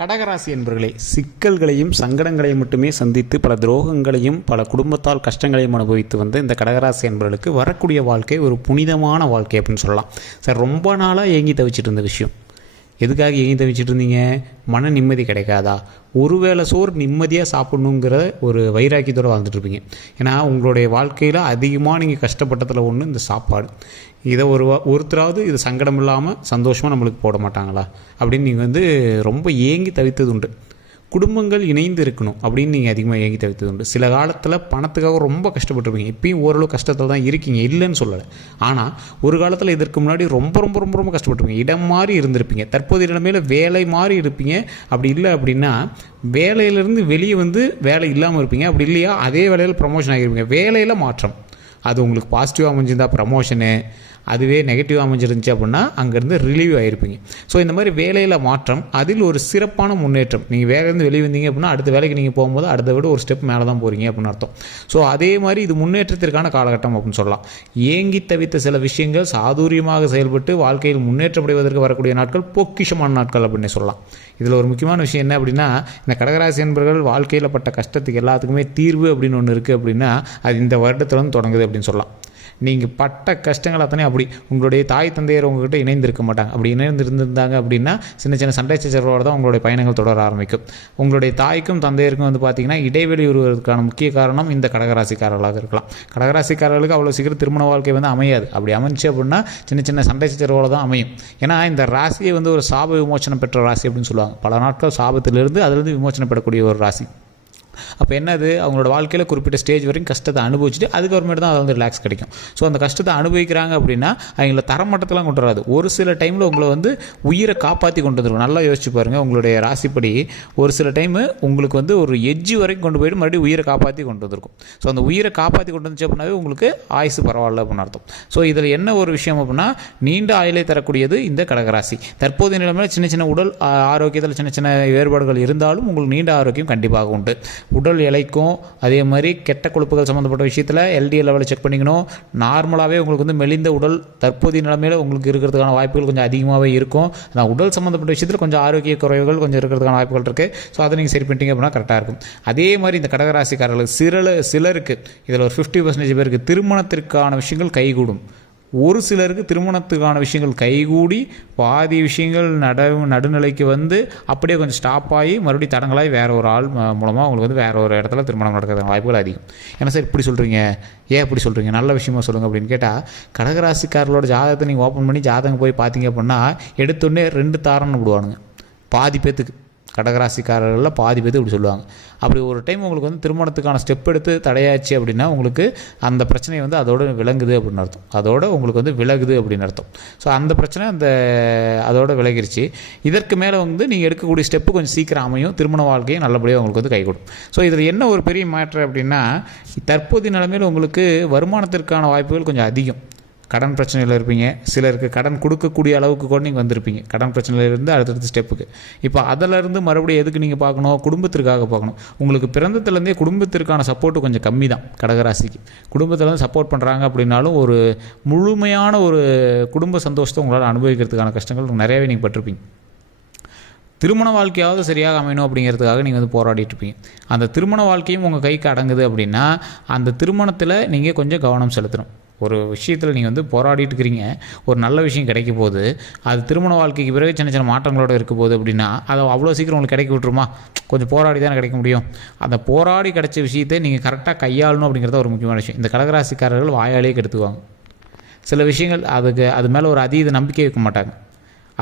கடகராசி என்பர்களே சிக்கல்களையும் சங்கடங்களையும் மட்டுமே சந்தித்து பல துரோகங்களையும் பல குடும்பத்தால் கஷ்டங்களையும் அனுபவித்து வந்த இந்த கடகராசி என்பர்களுக்கு வரக்கூடிய வாழ்க்கை ஒரு புனிதமான வாழ்க்கை அப்படின்னு சொல்லலாம். சார் ரொம்ப நாளாக ஏங்கி தவிச்சிட்டு இருந்த விஷயம். எதுக்காக ஏங்கி தவிச்சிட்டு இருந்தீங்க? மன நிம்மதி கிடைக்காதா? ஒருவேளை சோறு நிம்மதியாக சாப்பிடணுங்கிற ஒரு வைராக்கியத்தோடு வாழ்ந்துட்டுருப்பீங்க ஏன்னா உங்களுடைய வாழ்க்கையில் அதிகமாக நீங்கள் கஷ்டப்பட்டதில் ஒன்று இந்த சாப்பாடு. இதை ஒரு ஒருத்தராவது இது சங்கடம் இல்லாமல் சந்தோஷமாக நம்மளுக்கு போட மாட்டாங்களா? அப்படின்னு நீங்கள் வந்து ரொம்ப ஏங்கி தவித்தது உண்டு. குடும்பங்கள் இணைந்து இருக்கணும் அப்படின்னு நீங்கள் அதிகமாக ஏங்கி தவித்தது உண்டு. சில காலத்தில் பணத்துக்காக ரொம்ப கஷ்டப்பட்டுருப்பீங்க. இப்பயும் ஓரளவு கஷ்டத்தில் தான் இருக்கீங்க. இல்லைன்னு சொல்லலை. ஆனால் ஒரு காலத்தில் இதற்கு முன்னாடி ரொம்ப ரொம்ப ரொம்ப ரொம்ப கஷ்டப்பட்டுருப்பீங்க. இடம் மாதிரி இருந்திருப்பீங்க. தற்போதைய நிலைமையில் வேலை மாதிரி இருப்பீங்க. அப்படி இல்லை அப்படின்னா வேலையிலேருந்து வெளியே வந்து வேலை இல்லாமல் இருப்பீங்க. அப்படி இல்லையா? அதே வேலையில் ப்ரமோஷன் ஆகிருப்பீங்க. வேலையில் மாற்றம். அது உங்களுக்கு பாசிட்டிவாக அமைஞ்சிருந்தா ப்ரமோஷனு அதுவே நெகட்டிவ் அமைஞ்சிருந்துச்சு அப்படின்னா அங்கேருந்து ரிலீவ் ஆகிருப்பீங்க ஸோ இந்த மாதிரி வேலையில் மாற்றம் அதில் ஒரு சிறப்பான முன்னேற்றம். நீங்கள் வேலையிலேருந்து வெளியே வந்தீங்க அப்படின்னா அடுத்த வேலைக்கு நீங்கள் போகும்போது அடுத்த விட ஒரு ஸ்டெப் மேலே தான் போகிறீங்க அப்படின்னு அர்த்தம். ஸோ அதே மாதிரி இது முன்னேற்றத்திற்கான காலகட்டம் அப்படின்னு சொல்லலாம். ஏங்கி தவித்த சில விஷயங்கள் சாதுரியமாக செயல்பட்டு வாழ்க்கையில் முன்னேற்றம் அடைவதற்கு வரக்கூடிய நாட்கள் பொக்கிஷமான நாட்கள் அப்படின்னு சொல்லலாம். இதில் ஒரு முக்கியமான விஷயம் என்ன அப்படின்னா இந்த கடகராசி என்பர்கள் வாழ்க்கையில் பட்ட கஷ்டத்துக்கு எல்லாத்துக்குமே தீர்வு அப்படின்னு ஒன்று இருக்குது அப்படின்னா அது இந்த வருடத்துலேருந்து தொடங்குது அப்படின்னு சொல்லலாம். நீங்கள் பட்ட கஷ்டங்கள் அத்தனை அப்படி உங்களுடைய தாய் தந்தையர் உங்ககிட்ட இணைந்திருக்க மாட்டாங்க. அப்படி இணைந்து இருந்திருந்தாங்க அப்படின்னா சின்ன சின்ன சண்டை சச்சரவோடு தான் உங்களுடைய பயணங்கள் தொடர ஆரம்பிக்கும். உங்களுடைய தாய்க்கும் தந்தையருக்கும் வந்து பார்த்தீங்கன்னா இடைவெளி வருவதற்கான முக்கிய காரணம் இந்த கடகராசிக்காரர்களாக இருக்கலாம். கடகராசிக்காரர்களுக்கு அவ்வளோ சீக்கிரம் திருமண வாழ்க்கை வந்து அமையாது. அப்படி அமைஞ்சு அப்படின்னா சின்ன சின்ன சண்டை சச்சரவோடு தான் அமையும். ஏன்னா இந்த ராசியை வந்து ஒரு சாப விமோச்சனம் பெற்ற ராசி அப்படின்னு சொல்லுவாங்க. பல நாட்கள் சாபத்திலிருந்து அதிலிருந்து விமோச்சனம் பெறக்கூடிய ஒரு ராசி. அப்போ என்னது? அவங்களோட வாழ்க்கையில் குறிப்பிட்ட ஸ்டேஜ் வரைக்கும் கஷ்டத்தை அனுபவிச்சுட்டு அதுக்கப்புறமேட்டு தான் அது வந்து ரிலாக்ஸ் கிடைக்கும். ஸோ அந்த கஷ்டத்தை அனுபவிக்கிறாங்க அப்படின்னா அவங்கள தரமட்டத்தெலாம் கொண்டு வராது. ஒரு சில டைமில் உங்களை வந்து உயிரை காப்பாற்றி கொண்டு வந்துருக்கும் நல்லா யோசிச்சு பாருங்கள் உங்களுடைய ராசிப்படி ஒரு சில டைமு உங்களுக்கு வந்து ஒரு எஜ்ஜு வரைக்கும் கொண்டு போயிட்டு மறுபடியும் உயிரை காப்பாற்றி கொண்டு வந்திருக்கும். ஸோ அந்த உயிரை காப்பாற்றி கொண்டு வந்துச்சு அப்படின்னாவே உங்களுக்கு ஆயுசு பரவாயில்ல அப்படின்னு அர்த்தம். ஸோ இதில் என்ன ஒரு விஷயம் அப்படின்னா நீண்ட ஆயுளை தரக்கூடியது இந்த கடகராசி. தற்போதைய நிலைமையில் சின்ன சின்ன உடல் ஆரோக்கியத்தில் சின்ன சின்ன வேறுபாடுகள் இருந்தாலும் உங்களுக்கு நீண்ட ஆரோக்கியம் கண்டிப்பாக உண்டு. உடல் இலைக்கும் அதே மாதிரி கெட்ட கொழுப்புகள் சம்மந்தப்பட்ட விஷயத்தில் எல்டிஎல் லெவலில் செக் பண்ணிக்கணும். நார்மலாகவே உங்களுக்கு வந்து மெலிந்த உடல் தற்போதைய நிலைமையில் உங்களுக்கு இருக்கிறதுக்கான வாய்ப்புகள் கொஞ்சம் அதிகமாகவே இருக்கும். ஆனால் உடல் சம்மந்தப்பட்ட விஷயத்தில் கொஞ்சம் ஆரோக்கிய குறைவுகள் கொஞ்சம் இருக்கிறதுக்கான வாய்ப்புகள் இருக்குது ஸோ அதை நீங்கள் சரி பண்ணிட்டீங்க அப்படின்னா கரெக்டாக இருக்கும். அதே மாதிரி இந்த கடகராசிக்காரர்களுக்கு சில சிலருக்கு இதில் ஒரு ஃபிஃப்டி பர்சன்டேஜ் பேருக்கு திருமணத்திற்கான விஷயங்கள் கைகூடும். ஒரு சிலருக்கு திருமணத்துக்கான விஷயங்கள் கைகூடி பாதி விஷயங்கள் நட நடுநிலைக்கு வந்து அப்படியே கொஞ்சம் ஸ்டாப் ஆகி மறுபடியும் தடங்களாகி வேற ஒரு ஆள் மூலமாக அவங்களுக்கு வந்து வேற ஒரு இடத்துல திருமணம் நடக்கிறதுக்கான வாய்ப்புகள் அதிகம். ஏன்னா சார் இப்படி சொல்கிறீங்க ஏன் இப்படி சொல்கிறீங்க நல்ல விஷயமா சொல்லுங்கள் அப்படின்னு கேட்டால் கடகராசிக்காரர்களோட ஜாதகத்தை நீங்கள் ஓப்பன் பண்ணி ஜாதகம் போய் பார்த்தீங்க அப்படின்னா எடுத்தோடனே ரெண்டு தாரன்னு விடுவானுங்க பாதி பேத்துக்கு. கடகராசிக்காரர்களில் பாதி பேர் இப்படி சொல்லுவாங்க. அப்படி ஒரு டைம் உங்களுக்கு வந்து திருமணத்துக்கான ஸ்டெப் எடுத்து தடையாச்சு அப்படின்னா உங்களுக்கு அந்த பிரச்சனை வந்து அதோட விளங்குது அப்படின்னு அர்த்தம். அதோட உங்களுக்கு வந்து விலகுது அப்படின்னு அர்த்தம். ஸோ அந்த பிரச்சனை அந்த அதோட விலகிருச்சு. இதற்கு மேலே வந்து நீங்கள் எடுக்கக்கூடிய ஸ்டெப்பு கொஞ்சம் சீக்கிரம் அமையும். திருமண வாழ்க்கையும் நல்லபடியாக உங்களுக்கு வந்து கைகூடும் ஸோ இதில் என்ன ஒரு பெரிய மேட்ரு அப்படின்னா தற்போதைய நிலைமையில் உங்களுக்கு வருமானத்திற்கான வாய்ப்புகள் கொஞ்சம் அதிகம். கடன் பிரச்சனையில் இருப்பீங்க. சிலருக்கு கடன் கொடுக்கக்கூடிய அளவுக்கு கூட நீங்கள் வந்திருப்பீங்க. கடன் பிரச்சனையிலேருந்து அடுத்தடுத்த ஸ்டெப்புக்கு. இப்போ அதிலிருந்து மறுபடியும் எதுக்கு நீங்கள் பார்க்கணும்? குடும்பத்திற்காக பார்க்கணும். உங்களுக்கு பிறந்ததுலேருந்தே குடும்பத்திற்கான சப்போர்ட்டு கொஞ்சம் கம்மி தான் கடகராசிக்கு. குடும்பத்தில் சப்போர்ட் பண்ணுறாங்க அப்படின்னாலும் ஒரு முழுமையான ஒரு குடும்ப சந்தோஷத்தை உங்களால் அனுபவிக்கிறதுக்கான கஷ்டங்கள் நிறையவே நீங்கள் பட்டிருப்பீங்க. திருமண வாழ்க்கையாவது சரியாக அமையணும் அப்படிங்கிறதுக்காக நீங்கள் வந்து போராடிட்டு இருப்பீங்க. அந்த திருமண வாழ்க்கையும் உங்கள் கைக்கு அடங்குது அப்படின்னா அந்த திருமணத்தில் நீங்கள் கொஞ்சம் கவனம் செலுத்தணும். ஒரு விஷயத்தில் நீங்கள் வந்து போராடிட்டு இருக்கிறீங்க. ஒரு நல்ல விஷயம் கிடைக்க போகுது. அது திருமண வாழ்க்கைக்கு பிறகு சின்ன சின்ன மாற்றங்களோடு இருக்க போகுது அப்படின்னா அதை அவ்வளோ சீக்கிரம் உங்களுக்கு கிடைக்க விட்டுருமா? கொஞ்சம் போராடி தானே கிடைக்க முடியும். அந்த போராடி கிடைச்ச விஷயத்தை நீங்கள் கரெக்டாக கையாளணும் அப்படிங்கிறத ஒரு முக்கியமான விஷயம். இந்த கடகராசிக்காரர்கள் வாயாலேயே கெடுத்துக்குவாங்க. சில விஷயங்கள் அதுக்கு அது மேலே ஒரு அதீத நம்பிக்கை வைக்க மாட்டாங்க.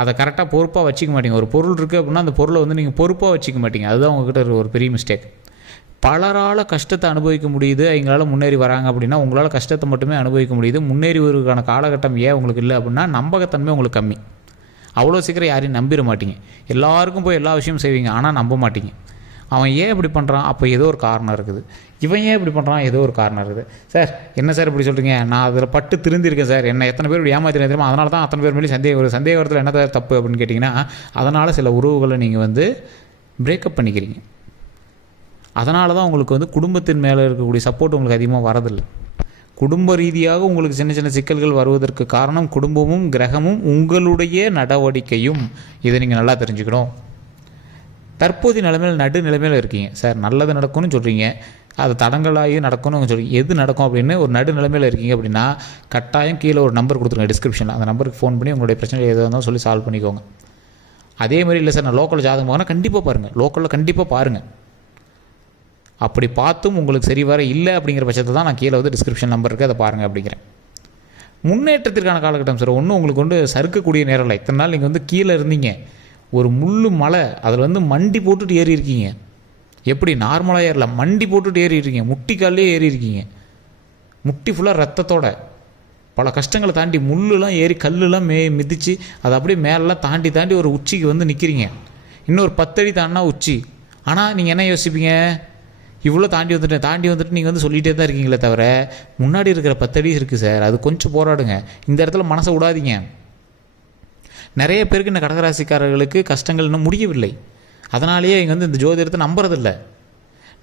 அதை கரெக்டாக பொறுப்பாக வச்சுக்க மாட்டீங்க. ஒரு பொருள் இருக்குது அப்படின்னா அந்த பொருளை வந்து நீங்கள் பொறுப்பாக வச்சுக்க மாட்டீங்க. அதுதான் உங்ககிட்ட ஒரு பெரிய மிஸ்டேக் பலரால் கஷ்டத்தை அனுபவிக்க முடியுது அவங்களால முன்னேறி வராங்க அப்படின்னா உங்களால் கஷ்டத்தை மட்டுமே அனுபவிக்க முடியுது. முன்னேறி வருவதற்கான காலகட்டம் ஏன் உங்களுக்கு இல்லை அப்படின்னா நம்பகத்தன்மை உங்களுக்கு கம்மி. அவ்வளோ சீக்கிரம் யாரையும் நம்பிட மாட்டீங்க. எல்லாருக்கும் போய் எல்லா விஷயமும் செய்வீங்க ஆனால் நம்ப மாட்டீங்க. அவன் ஏன் இப்படி பண்ணுறான் அப்போ ஏதோ ஒரு காரணம் இருக்குது. இவன் ஏன் இப்படி பண்ணுறான் ஏதோ ஒரு காரணம் இருக்குது. சார் என்ன சார் இப்படி சொல்கிறீங்க நான் அதில் பட்டு திருந்திருக்கேன் சார். என்ன எத்தனை பேர் இப்படி தெரியுமா? அதனால தான் அத்தனை பேர் மேலே சந்தேகம் ஒரு சந்தேகத்தில் என்ன தப்பு அப்படின்னு கேட்டிங்கன்னா அதனால் சில உறவுகளை நீங்கள் வந்து பிரேக்கப் பண்ணிக்கிறீங்க. அதனால தான் உங்களுக்கு வந்து குடும்பத்தின் மேலே இருக்கக்கூடிய சப்போர்ட் உங்களுக்கு அதிகமாக வரதில்லை. குடும்ப ரீதியாக உங்களுக்கு சின்ன சின்ன சிக்கல்கள் வருவதற்கு காரணம் குடும்பமும் கிரகமும் உங்களுடைய நடவடிக்கையும். இதை நீங்கள் நல்லா தெரிஞ்சுக்கணும். தற்போதைய நிலைமையில் நடு நிலைமையில் இருக்கீங்க. சார் நல்லது நடக்கும்னு சொல்கிறீங்க அது தடங்களாகி நடக்கணும்னு சொல்லி எது நடக்கும் அப்படின்னு ஒரு நடு நிலைமையில் இருக்கீங்க அப்படின்னா கட்டாயம் கீழே ஒரு நம்பர் கொடுத்துருங்க டிஸ்கிரிப்ஷனில் அந்த நம்பருக்கு ஃபோன் பண்ணி உங்களுடைய பிரச்சனை எது இருந்தாலும் சொல்லி சால்வ் பண்ணிக்கோங்க. அதே மாதிரி இல்லை சார் நான் லோக்கல் ஜாதகம் பார்க்கணும் கண்டிப்பாக பாருங்கள் லோக்கலில் கண்டிப்பாக பாருங்கள் அப்படி பார்த்தும் உங்களுக்கு சரி வர இல்லை அப்படிங்கிற பட்சத்தை தான் நான் கீழே வந்து டிஸ்கிரிப்ஷன் நம்பர் இருக்குது அதை பாருங்கள் அப்படிங்கிறேன். முன்னேற்றத்திற்கான காலகட்டம் சார் ஒன்றும் உங்களுக்கு வந்து சறுக்கக்கூடிய நேரம் இல்லை இத்தனை நாள் நீங்கள் வந்து கீழே இருந்தீங்க. ஒரு முள்ளு மலை அதில் வந்து மண்டி போட்டுட்டு ஏறி இருக்கீங்க. எப்படி? நார்மலாக ஏறல. மண்டி போட்டுட்டு ஏறி இருக்கீங்க. முட்டி கால்லே ஏறி இருக்கீங்க. முட்டி ஃபுல்லாக ரத்தத்தோட. பல கஷ்டங்களை தாண்டி முள்ளுலாம் ஏறி கல்லுலாம் மே மிதித்து அதை அப்படியே மேலெலாம் தாண்டி தாண்டி ஒரு உச்சிக்கு வந்து நிற்கிறீங்க இன்னொரு பத்தடி தாண்டினா உச்சி. ஆனால் நீங்கள் என்ன யோசிப்பீங்க? இவ்வளோ தாண்டி வந்துட்டேன் தாண்டி வந்துட்டு நீங்கள் வந்து சொல்லிகிட்டே தான் இருக்கீங்களே தவிர முன்னாடி இருக்கிற பத்தடி இருக்குது சார். அது கொஞ்சம் போராடுங்க. இந்த இடத்துல மனசை விடாதீங்க. நிறைய பேருக்கு இந்த கடகராசிக்காரர்களுக்கு கஷ்டங்கள் இன்னும் முடியவில்லை. அதனாலேயே இங்கே வந்து இந்த ஜோதிடத்தை நம்புறதில்லை.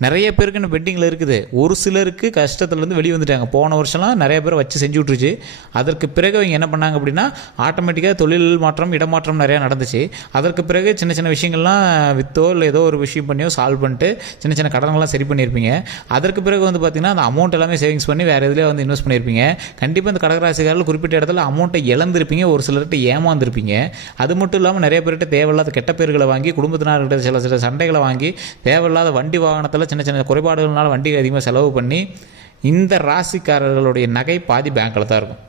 நிறைய பேருக்கு இந்த பெண்டிங்கில் இருக்குது. ஒரு சிலருக்கு கஷ்டத்துலேருந்து வெளியே வந்துட்டாங்க. போன வருஷம்லாம் நிறைய பேர் வச்சு செஞ்சு விட்ருச்சு அதற்கு பிறகு அவங்க என்ன பண்ணாங்க அப்படின்னா ஆட்டோமேட்டிக்காக தொழில் மாற்றம் இடமாற்றம் நிறையா நடந்துச்சு. அதற்கு பிறகு சின்ன சின்ன விஷயங்கள்லாம் வித்தோ இல்லை ஏதோ ஒரு விஷயம் பண்ணியோ சால்வ் பண்ணிட்டு சின்ன சின்ன கடன்கள்லாம் சரி பண்ணியிருப்பீங்க. அதற்கு பிறகு வந்து பார்த்திங்கன்னா அந்த அமௌண்ட் எல்லாமே சேவிங்ஸ் பண்ணி வேறு எதுலேயே வந்து இன்வெஸ்ட் பண்ணியிருப்பீங்க. கண்டிப்பாக இந்த கடகராசிக்காரில் குறிப்பிட்ட இடத்துல அமௌண்ட்டை இழந்திருப்பீங்க. ஒரு சிலர்கிட்ட ஏமாந்துருப்பீங்க. அது மட்டும் இல்லாமல் நிறைய பேர்கிட்ட தேவையில்லாத கெட்ட பேர்களை வாங்கி குடும்பத்தினர்கிட்ட சில சில சண்டைகளை வாங்கி தேவையில்லாத வண்டி வாகனத்தில் சின்ன சின்ன குறைபாடுகள்னால வண்டிக்கு அதிகமாக செலவு பண்ணி இந்த ராசிக்காரர்களுடைய நகை பாதி பேங்க்கில் தான் இருக்கும்.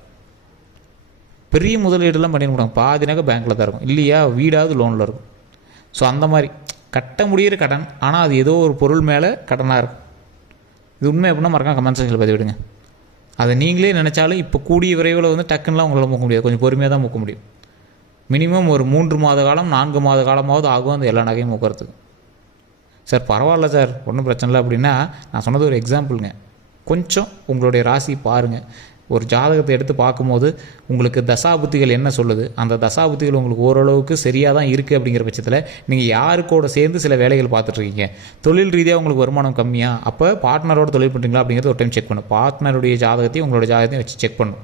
பெரிய முதலீடுலாம் பண்ணிட பாதி நகை பேங்க்கில் தான் இருக்கும். இல்லையா? வீடாவது லோனில் இருக்கும். ஸோ அந்த மாதிரி. கட்ட முடியிற கடன் ஆனால் அது ஏதோ ஒரு பொருள் மேலே கடனாக இருக்கும். இது உண்மை எப்படின்னா மறக்காம கமெண்ட் செக்ஷனில் பதிவிடுங்க. அதை நீங்களே நினச்சாலும் இப்போ கூடிய விரைவில் வந்து டக்குன்னெலாம் உங்களால் போக முடியாது. கொஞ்சம் பொறுமையாக தான் முக்க முடியும். மினிமம் ஒரு மூன்று மாத காலம் நான்கு மாத காலமாவது ஆகும் அந்த எல்லா நகையும் முக்கிறதுக்கு. சார் பரவாயில்ல சார் ஒன்றும் பிரச்சனை இல்லை. அப்படின்னா நான் சொன்னது ஒரு எக்ஸாம்பிளுங்க கொஞ்சம் உங்களுடைய ராசி பாருங்கள் ஒரு ஜாதகத்தை எடுத்து பார்க்கும்போது உங்களுக்கு தசாபுத்திகள் என்ன சொல்லுது? அந்த தசாபுத்திகள் உங்களுக்கு ஓரளவுக்கு சரியாக தான் இருக்குது அப்படிங்கிற பட்சத்தில் நீங்கள் யாருக்கூட சேர்ந்து சில வேலைகள் பார்த்துட்ருக்கீங்க தொழில் ரீதியாக உங்களுக்கு வருமானம் கம்மியாக அப்போ பார்ட்னரோட தொழில் பண்ணுறீங்களா அப்படிங்கிறது ஒரு டைம் செக் பண்ணும். பார்ட்னருடைய ஜாதகத்தையும் உங்களோட ஜாதகத்தையும் வச்சு செக் பண்ணும்.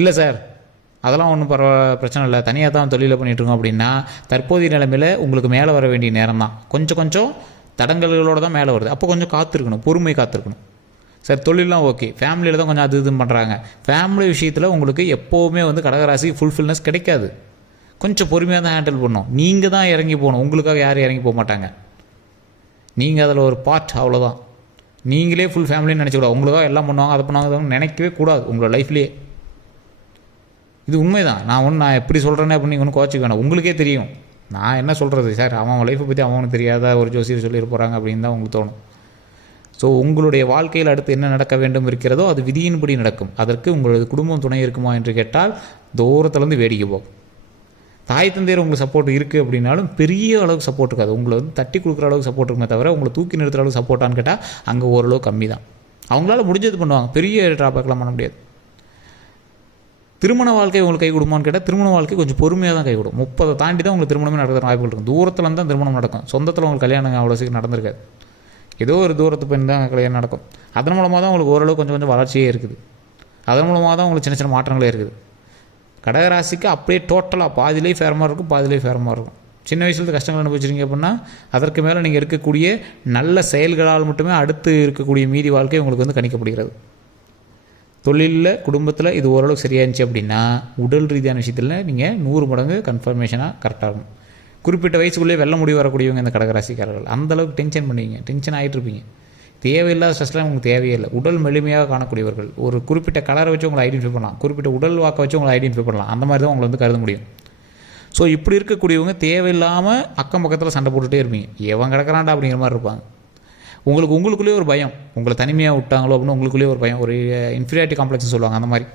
இல்லை சார் அதெல்லாம் ஒன்றும் பரவ பிரச்சனை இல்லை. தனியாக தான் தொழிலை பண்ணிகிட்ருக்கோம் அப்படின்னா தற்போதைய நிலைமையில் உங்களுக்கு மேலே வர வேண்டிய நேரம் தான் கொஞ்சம் கொஞ்சம் தடங்கல்களோடு தான் மேலே வருது. அப்போ கொஞ்சம் காத்திருக்கணும். பொறுமை காத்திருக்கணும். சார் தொழிலாம் ஓகே. ஃபேமிலியில் தான் கொஞ்சம் அது இதுன்னு பண்ணுறாங்க ஃபேமிலி விஷயத்தில் உங்களுக்கு எப்போவுமே வந்து கடகராசி ஃபுல்ஃபில்னஸ் கிடைக்காது. கொஞ்சம் பொறுமையாக தான் ஹேண்டில் பண்ணணும். நீங்கள் தான் இறங்கி போகணும். உங்களுக்காக யாரும் இறங்கி போக மாட்டாங்க. நீங்கள் அதில் ஒரு பார்ட் அவ்வளோதான் நீங்களே ஃபுல் ஃபேமிலின்னு நினச்சிக்கூடாது. உங்களுக்காக எல்லாம் பண்ணுவாங்க அதை பண்ணுவாங்க நினைக்கவே கூடாது. உங்களோட லைஃப்லேயே இது உண்மைதான். நான் ஒன்று நான் எப்படி சொல்கிறேனே அப்படின்னு நீங்கள் ஒன்றும் கோச்சிக்க வேணாம். உங்களுக்கே தெரியும். நான் என்ன சொல்கிறது சார் அவன் லைஃப்பை பற்றி அவனுக்கு தெரியாத? ஒரு ஜோசியர் சொல்லிட்டு போகிறாங்க அப்படின்னு தான் உங்களுக்கு தோணும். ஸோ உங்களுடைய வாழ்க்கையில் அடுத்து என்ன நடக்க வேண்டும் இருக்கிறதோ அது விதியின்படி நடக்கும். அதற்கு உங்களது குடும்பம் துணை இருக்குமா என்று கேட்டால் தூரத்துலேருந்து வேடிக்கை போகும் தாய் தந்தையர் உங்களுக்கு சப்போர்ட் இருக்குது அப்படின்னாலும் பெரிய அளவுக்கு சப்போர்ட் இருக்காது. உங்களை வந்து தட்டி கொடுக்குற அளவுக்கு சப்போர்ட் இருக்குமே தவிர உங்களை தூக்கி நிறுத்துற அளவுக்கு சப்போர்ட்டான்னு கேட்டால் அங்கே ஓரளவு கம்மி தான் அவங்களால முடிஞ்சது பண்ணுவாங்க. பெரிய ட்ராபேக்லாம் பண்ண முடியாது. திருமண வாழ்க்கை உங்களுக்கு கை கொடுமான்னு கேட்டால் திருமண வாழ்க்கை கொஞ்சம் பொறுமையாக தான் கை கொடுக்கும். முப்பதை தாண்டி தான் உங்களுக்கு திருமணமே நடக்கிற வாய்ப்புகள் இருக்கும். தூரத்தில் தான் திருமணம் நடக்கும். சொந்தத்தில் உங்களுக்கு கல்யாணம் அவ்வளோ சீக்கிரம் நடந்திருக்காது. ஏதோ ஒரு தூரத்து பெண் தான் கல்யாணம் நடக்கும். அதன் மூலமாக தான் உங்களுக்கு ஓரளவு கொஞ்சம் கொஞ்சம் வளர்ச்சியே இருக்குது. அதன் மூலமாக தான் உங்களுக்கு சின்ன சின்ன மாற்றங்களே இருக்குது. கடகராசிக்கு அப்படியே டோட்டலாக பாதிலே ஃபேரமாக இருக்கும் பாதிலே ஃபேரமாக இருக்கும். சின்ன வயசுலேருந்து கஷ்டங்கள் அனுபவிச்சிருங்க அப்படின்னா அதற்கு மேலே நீங்கள் இருக்கக்கூடிய நல்ல செயல்களால் மட்டுமே அடுத்து இருக்கக்கூடிய மீதி வாழ்க்கை உங்களுக்கு வந்து கணிக்கப்படுகிறது. தொழிலில் குடும்பத்தில் இது ஓரளவுக்கு சரியாக இருந்துச்சு அப்படின்னா உடல் ரீதியான விஷயத்தில் நீங்கள் நூறு மடங்கு கன்ஃபர்மேஷனாக கரெக்டாக இருக்கும் குறிப்பிட்ட வயசுக்குள்ளே வெள்ள முடிவு வரக்கூடியவங்க இந்த கடகராசிக்காரர்கள். அந்தளவுக்கு டென்ஷன் பண்ணுவீங்க. டென்ஷன் ஆகிட்டு இருப்பீங்க. தேவையில்லாத ஸ்ட்ரெஸ்லாம் உங்களுக்கு தேவையில்லை உடல் மெளிமையாக காணக்கூடியவர்கள். ஒரு குறிப்பிட்ட கலரை வச்சு உங்களை ஐடென்டிஃபை பண்ணலாம். குறிப்பிட்ட உடல் வாக்கை வச்சு உங்களை ஐடென்டிஃபை பண்ணலாம். அந்த மாதிரி தான் உங்களை வந்து கருத முடியும். ஸோ இப்படி இருக்கக்கூடியவங்க தேவையில்லாமல் அக்கம் பக்கத்தில் சண்டை போட்டுகிட்டே இருப்பீங்க. எவன் கிடக்கிறான்டா அப்படிங்கிற மாதிரி இருப்பாங்க. உங்களுக்கு உங்களுக்குள்ளேயே ஒரு பயம். உங்களை தனிமையாக விட்டாங்களோ அப்படின்னு உங்களுக்குள்ளேயே ஒரு பயம். ஒரு இன்ஃபீரியாரிட்டி காம்ப்ளெக்ஸ் சொல்லுவாங்க அந்த மாதிரி.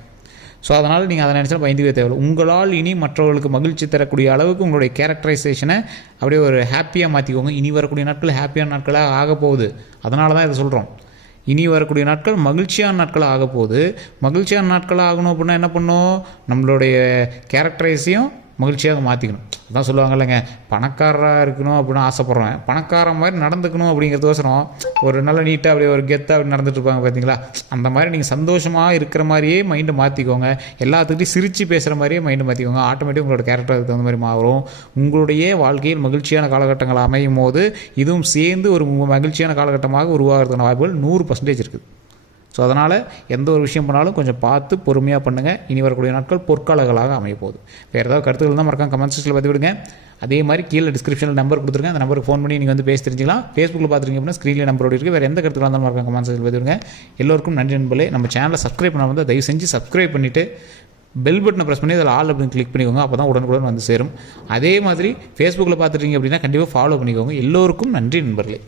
ஸோ அதனால் நீங்கள் அதை நினச்சா பயந்துக்கவே தேவையில்லை. உங்களால் இனி மற்றவர்களுக்கு மகிழ்ச்சி தரக்கூடிய அளவுக்கு உங்களுடைய கேரக்டரைசேஷனை அப்படியே ஒரு ஹாப்பியாக மாற்றிக்கோங்க இனி வரக்கூடிய நாட்கள் ஹாப்பியான நாட்களாக ஆக போகுது. அதனால தான் இதை சொல்கிறோம் இனி வரக்கூடிய நாட்கள் மகிழ்ச்சியான நாட்களாக ஆக போகுது. மகிழ்ச்சியான நாட்களாக ஆகணும் அப்படின்னா என்ன பண்ணும் நம்மளுடைய கேரக்டரைஸையும் மகிழ்ச்சியாக மாற்றிக்கணும் அதான் சொல்லுவாங்கல்லங்க பணக்காரராக இருக்கணும் அப்படின்னு ஆசைப்பட்றேன் பணக்காரன் மாதிரி நடந்துக்கணும் அப்படிங்கிறதோசரம் ஒரு நல்ல நீட்டாக அப்படியே ஒரு கெத்தாக அப்படி நடந்துட்டு இருப்பாங்க பார்த்தீங்களா அந்த மாதிரி நீங்கள் சந்தோஷமாக இருக்கிற மாதிரியே மைண்டை மாற்றிக்கோங்க எல்லாத்துக்கிட்டையும் சிரித்து பேசுகிற மாதிரியே மைண்டை மாற்றிக்கோங்க ஆட்டோமேட்டிக் உங்களோட கேரக்டருக்கு தகுந்த மாதிரி மாறும். உங்களுடைய வாழ்க்கையில் மகிழ்ச்சியான காலகட்டங்கள் அமையும் போது இதுவும் சேர்ந்து ஒரு மகிழ்ச்சியான காலகட்டமாக உருவாகிறதுக்கான வாய்ப்புகள் நூறு பர்சன்டேஜ் இருக்குது. ஸோ அதனால் எந்த ஒரு விஷயம் பண்ணாலும் கொஞ்சம் பார்த்து பொறுமையாக பண்ணுங்கள் இனி வரக்கூடிய நாட்கள் பொற்காலங்களாக அமையப்போகுது. வேறு ஏதாவது கருத்துக்கள் தான் மறக்காம கமெண்ட் செக்ஷனில் பார்த்து விடுங்க அதே மாதிரி கீழே டிஸ்கிரிப்ஷனில் நம்பர் கொடுத்துருங்க. அந்த நம்பருக்கு ஃபோன் பண்ணி நீங்கள் வந்து பேசி தெரிஞ்சிக்கலாம். ஃபேஸ்புக்கில் பார்த்துருங்க அப்படின்னா ஸ்க்ரீனில் நம்பரோடு இருக்குது வேறு எந்த கருத்துக்கள் இருந்தாலும் மறக்காம கமெண்ட் செக்ஷனில் பார்த்து விடுங்க எல்லோருக்கும் நன்றி நண்பர்களே. நம்ம சேனலை சப்ஸ்கிரைப் பண்ண வந்து தயவு செஞ்சு சப்ஸ்கிரைப் பண்ணிவிட்டு பெல் பட்டனை ப்ரெஸ் பண்ணி அதில் ஆல் அப்படின்னு கிளிக் பண்ணிக்கோங்க. அப்போ தான் உடனுக்குடன் வந்து சேரும். அதே மாதிரி ஃபேஸ்புக்கில் பார்த்துட்டீங்க அப்படின்னா கண்டிப்பாக ஃபாலோ பண்ணிக்கோங்க. எல்லோருக்கும் நன்றி நண்பர்களே.